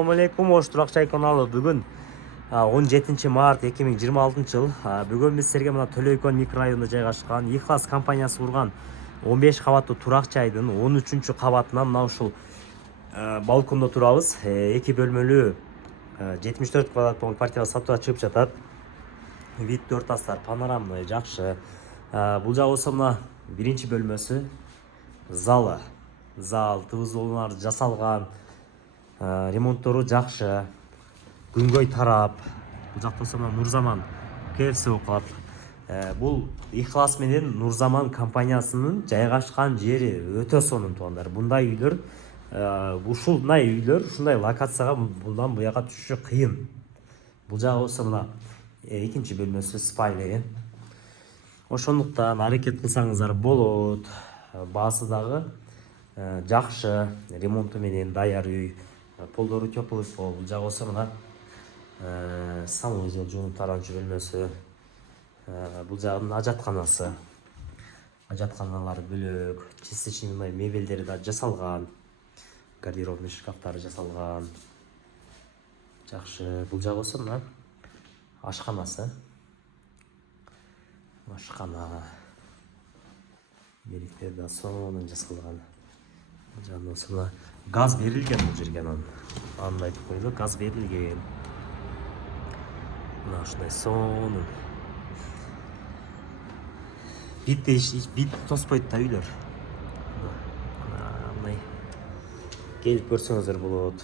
Assalamu alaikum, Ош Туракчай каналы. Бүгін 17 март 2026 жыл. Бүгін біз сіздерге мына Төлөйкөн микрорайонында жайгашкан Ихлас компаниясы курган 15 кабаттуу туракчайдын 13 кабатынан мына ушул балконда турабыз. 2 бөлмөлүү 74 квадрат болгон квартира сатууга чыгып жатат. Вид 4 астар, панорамный, жакшы. Бул жагы болсо мына биринчи бөлмөсү, залы. Зал, тыбыздуулар жасалган. Ремонттору жакшы. Күнгөй тарап. Бул жакта болсо мына Нурзаман КФС окулат. Бул Ихлас менен Нурзаман компаниясынын жайгашкан жери өтө сонун туугандар. Bunday үйлөр, ушундай үйлөр, ушундай локацияга мындан буяка түшүшү кыйын. Бул жагы болсо мына экинчи бөлмөсү спальня. Ошондуктан аракет кылсаңыздар болот. Баасы дагы жакшы, ремонту менен даяр үй. Полдору теплый пол. Бул жагы болсо мына санузел жуунуп таранчу бөлмөсү. Бул жагынын ажатканасы. Ажатканалары бөлөк. Чисточный мебелдери да жасалган. Гардеробный шкафтары жасалган. Жакшы. Бул жагы болсо мына ашканасы. Ашкана. Меректер да сонун жасалган. Бул жагы болсо мына газ берилген бул жерге анан. Аны айтып коелу, газ берилген. Мына ушундай сонун. Бит тоспойт да үйлөр. Мындай келип көрсөңүздөр болот.